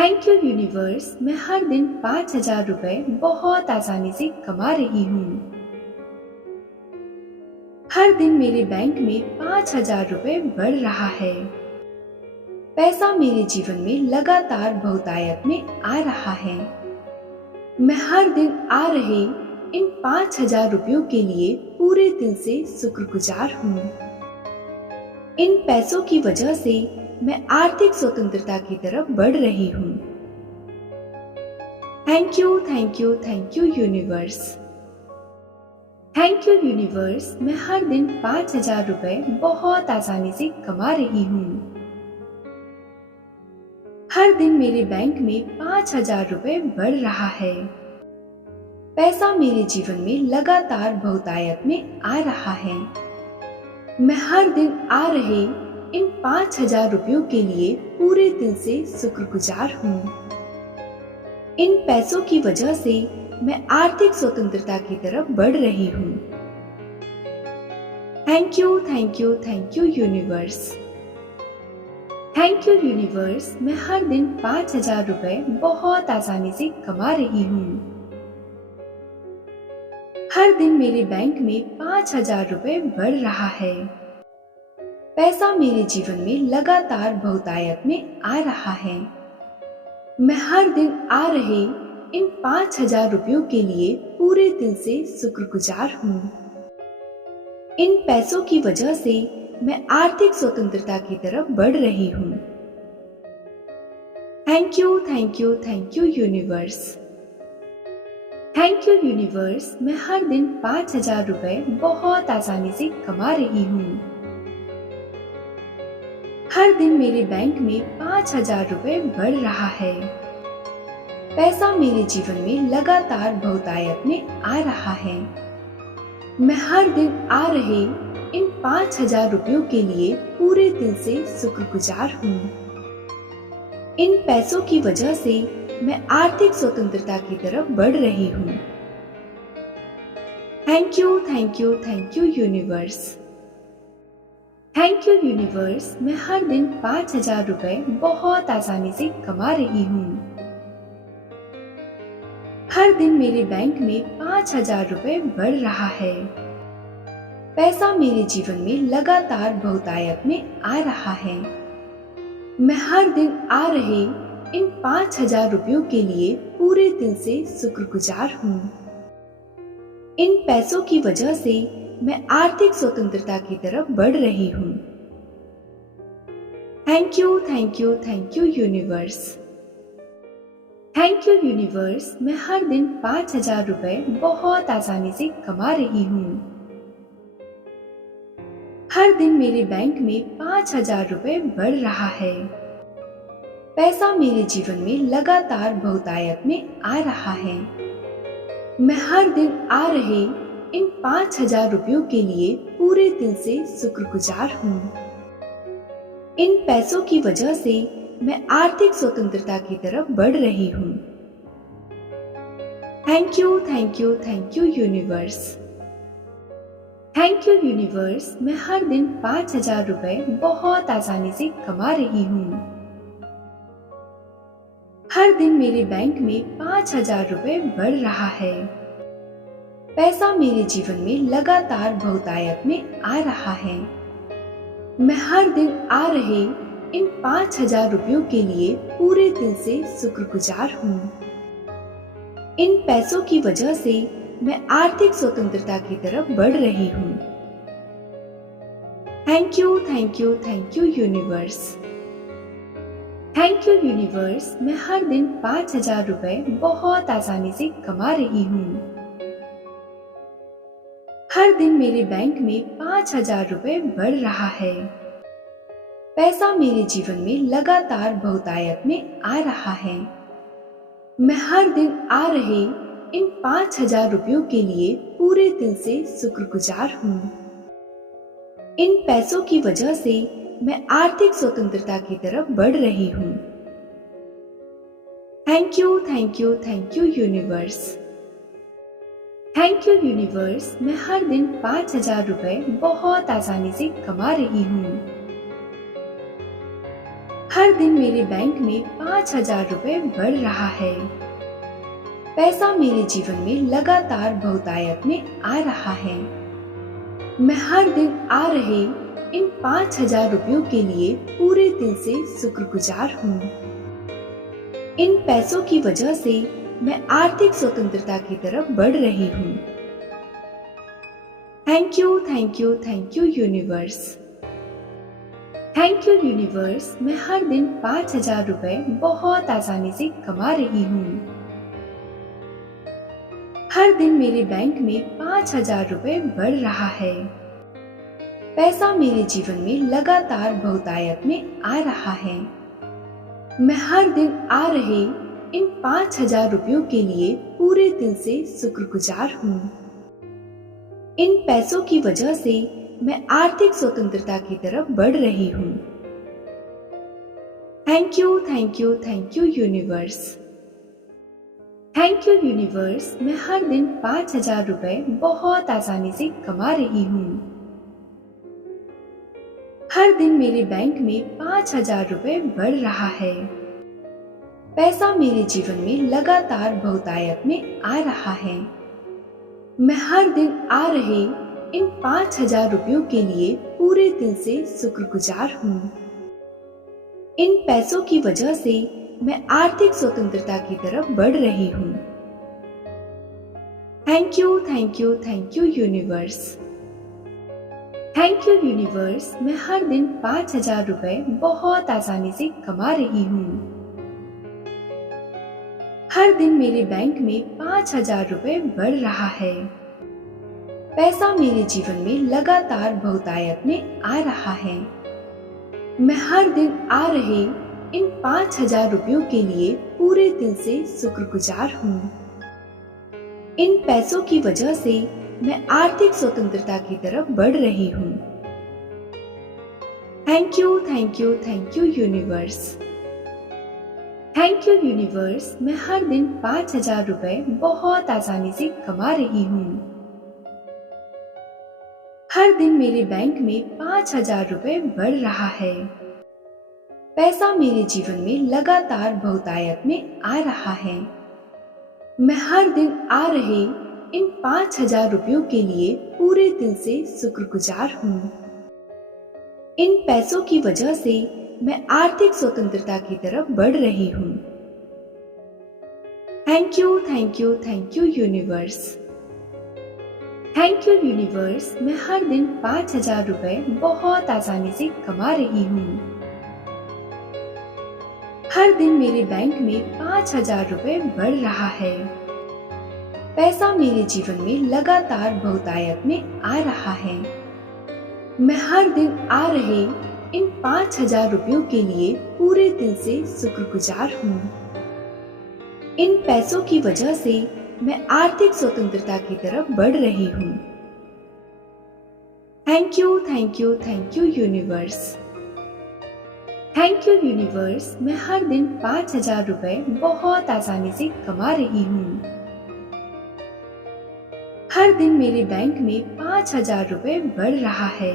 Thank you universe, मैं हर दिन 5,000 रुपए बहुत आसानी से कमा रही हूँ। हर दिन मेरे बैंक में 5,000 रुपए बढ़ रहा है। पैसा मेरे जीवन में लगातार बहुतायत में आ रहा है। मैं हर दिन आ रहे इन 5,000 रुपयों के लिए पूरे दिल से शुक्रगुजार हूँ। इन पैसों की वजह से मैं आर्थिक स्वतंत्रता की तरफ बढ़ रही हूँ। Thank you, thank you, thank you universe. Thank you universe, मैं हर दिन 5,000 रुपए बहुत आसानी से कमा रही हूँ। हर दिन मेरे बैंक में 5,000 रुपए बढ़ रहा है। पैसा मेरे जीवन में लगातार बहुतायत में आ रहा है। मैं हर दिन आ रहे इन 5,000 रुपयों के लिए पूरे दिल से शुक्रगुजार हूँ। इन पैसों की वजह से मैं आर्थिक स्वतंत्रता की तरफ बढ़ रही हूँ। Thank you, thank you, thank you universe. Thank you universe, मैं हर दिन 5,000 रुपए बहुत आसानी से कमा रही हूँ। हर दिन मेरे बैंक में 5,000 रुपए बढ़ रहा है। पैसा मेरे जीवन में लगातार बहुतायत में आ रहा है। मैं हर दिन आ रहे इन 5,000 रुपयों के लिए पूरे दिल से शुक्रगुजार हूँ। इन पैसों की वजह से मैं आर्थिक स्वतंत्रता की तरफ बढ़ रही हूँ। Thank you, thank you, thank you universe. Thank you universe, मैं हर दिन 5,000 रुपए बहुत आसानी से कमा रही हूँ। हर दिन मेरे बैंक में 5,000 रुपए बढ़ रहा है। पैसा मेरे जीवन में लगातार बहुतायत में आ रहा है। मैं हर दिन आ रहे इन 5,000 रुपयों के लिए पूरे दिल से शुक्रगुजार हूँ। इन पैसों की वजह से मैं आर्थिक स्वतंत्रता की तरफ बढ़ रही हूँ। Thank you, thank you, thank you universe. Thank you universe, मैं हर दिन 5,000 रुपए बहुत आसानी से कमा रही हूँ। हर दिन मेरे बैंक में 5,000 रुपए बढ़ रहा है। पैसा मेरे जीवन में लगातार बहुतायत में आ रहा है। मैं हर दिन आ रहे इन 5,000 रुपयों के लिए पूरे दिल से शुक्रगुजार हूँ। इन पैसों की वजह से मैं आर्थिक स्वतंत्रता की तरफ बढ़ रही हूँ। Thank you, thank you, thank you universe. Thank you universe, मैं हर दिन 5,000 रुपए बहुत आसानी से कमा रही हूँ। हर दिन मेरे बैंक में 5,000 रुपए बढ़ रहा है। पैसा मेरे जीवन में लगातार बहुतायत में आ रहा है। मैं हर दिन आ रहे इन 5,000 रुपयों के लिए पूरे दिल से शुक्रगुजार हूँ। इन पैसों की वजह से मैं आर्थिक स्वतंत्रता की तरफ बढ़ रही हूँ। Thank you, thank you, thank you universe. Thank you universe, मैं हर दिन 5,000 रुपए बहुत आसानी से कमा रही हूँ। हर दिन मेरे बैंक में 5,000 रुपए बढ़ रहा है। पैसा मेरे जीवन में लगातार बहुतायत में आ रहा है। मैं हर दिन आ रहे इन 5,000 रुपयों के लिए पूरे दिल से शुक्रगुजार हूँ। इन पैसों की वजह से मैं आर्थिक स्वतंत्रता की तरफ बढ़ रही हूँ। Thank you, thank you, thank you universe. Thank you universe, मैं हर दिन 5,000 रुपए बहुत आसानी से कमा रही हूँ। हर दिन मेरे बैंक में 5,000 रुपए बढ़ रहा है। पैसा मेरे जीवन में लगातार बहुतायत में आ रहा है। मैं हर दिन आ रहे इन 5,000 रुपयों के लिए पूरे दिल से शुक्रगुजार हूँ। इन पैसों की वजह से मैं आर्थिक स्वतंत्रता की तरफ बढ़ रही हूँ। Thank you, thank you, thank you universe. Thank you universe, मैं हर दिन 5,000 रुपए बहुत आसानी से कमा रही हूँ। हर दिन मेरे बैंक में 5,000 रुपए बढ़ रहा है। पैसा मेरे जीवन में लगातार बहुतायत में आ रहा है। मैं हर दिन आ रहे इन 5,000 रुपयों के लिए पूरे दिल से शुक्रगुजार हूँ। इन पैसों की वजह से मैं आर्थिक स्वतंत्रता की तरफ बढ़ रही हूँ। Thank you, thank you, thank you universe. Thank you universe, मैं हर दिन 5,000 रुपए बहुत आसानी से कमा रही हूँ। हर दिन मेरे बैंक में 5,000 रुपए बढ़ रहा है। पैसा मेरे जीवन में लगातार बहुतायत में आ रहा है। मैं हर दिन आ रहे इन 5,000 रुपयों के लिए पूरे दिल से शुक्रगुजार हूँ। इन पैसों की वजह से मैं आर्थिक स्वतंत्रता की तरफ बढ़ रही हूँ। Thank you, thank you, thank you universe. Thank you universe, मैं हर दिन 5,000 रुपए बहुत आसानी से कमा रही हूँ। हर दिन मेरे बैंक में 5,000 रुपए बढ़ रहा है। पैसा मेरे जीवन में लगातार बहुतायत में आ रहा है। मैं हर दिन आ रहे इन 5,000 रुपयों के लिए पूरे दिल से शुक्रगुजार हूँ। इन पैसों की वजह से मैं आर्थिक स्वतंत्रता की तरफ बढ़ रही हूँ। Thank you, thank you, thank you universe. Thank you universe, मैं हर दिन 5,000 रुपए बहुत आसानी से कमा रही हूँ। हर दिन मेरे बैंक में 5,000 रुपए बढ़ रहा है। पैसा मेरे जीवन में लगातार बहुतायत में आ रहा है। मैं हर दिन आ रहे इन 5,000 रुपयों के लिए पूरे दिल से शुक्रगुजार हूँ। इन पैसों की वजह से मैं आर्थिक स्वतंत्रता की तरफ बढ़ रही हूँ। Thank you, thank you, thank you universe. Thank you universe, मैं हर दिन 5,000 रुपए बहुत आसानी से कमा रही हूँ। हर दिन मेरे बैंक में 5,000 रुपए बढ़ रहा है। पैसा मेरे जीवन में लगातार बहुतायत में आ रहा है। मैं हर दिन आ रहे इन 5,000 रुपयों के लिए पूरे दिल से शुक्रगुजार हूँ। इन पैसों की वजह से मैं आर्थिक स्वतंत्रता की तरफ बढ़ रही हूँ। Thank you, thank you, thank you universe. Thank you universe, मैं हर दिन 5,000 रुपए बहुत आसानी से कमा रही हूँ। हर दिन मेरे बैंक में 5,000 रुपए बढ़ रहा है। पैसा मेरे जीवन में लगातार बहुतायत में आ रहा है। मैं हर दिन आ रहे इन 5,000 रुपयों के लिए पूरे दिल से शुक्रगुजार हूँ। इन पैसों की वजह से मैं आर्थिक स्वतंत्रता की तरफ बढ़ रही हूँ। Thank you, thank you, thank you universe. Thank you universe, मैं हर दिन 5,000 रुपए बहुत आसानी से कमा रही हूँ। हर दिन मेरे बैंक में 5,000 रुपए बढ़ रहा है।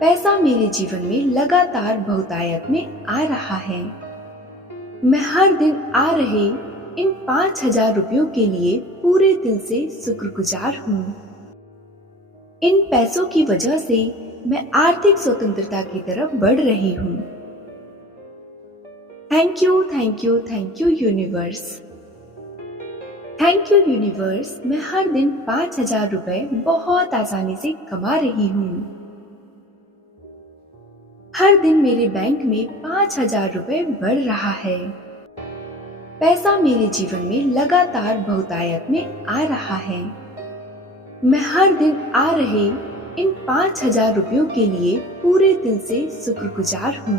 पैसा मेरे जीवन में लगातार बहुतायत में आ रहा है। मैं हर दिन आ रहे इन 5,000 रुपयों के लिए पूरे दिल से शुक्रगुजार हूँ। इन पैसों की वजह से मैं आर्थिक स्वतंत्रता की तरफ बढ़ रही हूँ। Thank you, thank you, thank you universe. Thank you universe, मैं हर दिन 5,000 रुपए बहुत आसानी से कमा रही हूँ। हर दिन मेरे बैंक में 5,000 रुपए बढ़ रहा है। पैसा मेरे जीवन में लगातार बहुतायत में आ रहा है। मैं हर दिन आ रहे इन 5,000 रुपयों के लिए पूरे दिल से शुक्रगुजार हूँ।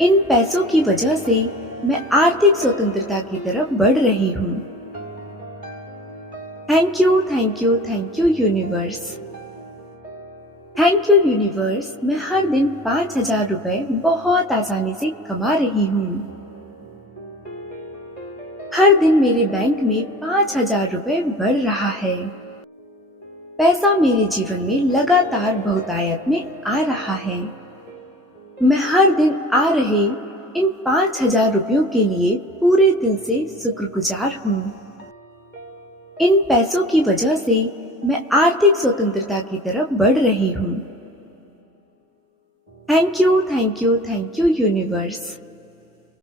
इन पैसों की वजह से मैं आर्थिक स्वतंत्रता की तरफ बढ़ रही हूँ। Thank you, thank you, thank you universe. Thank you universe, मैं हर दिन 5,000 रुपए बहुत आसानी से कमा रही हूँ। हर दिन मेरे बैंक में 5,000 रुपए बढ़ रहा है। पैसा मेरे जीवन में लगातार बहुतायत में आ रहा है। मैं हर दिन आ रहे इन 5,000 रुपयों के लिए पूरे दिल से शुक्रगुजार हूँ। इन पैसों की वजह से मैं आर्थिक स्वतंत्रता की तरफ बढ़ रही हूँ। Thank you, thank you, thank you universe.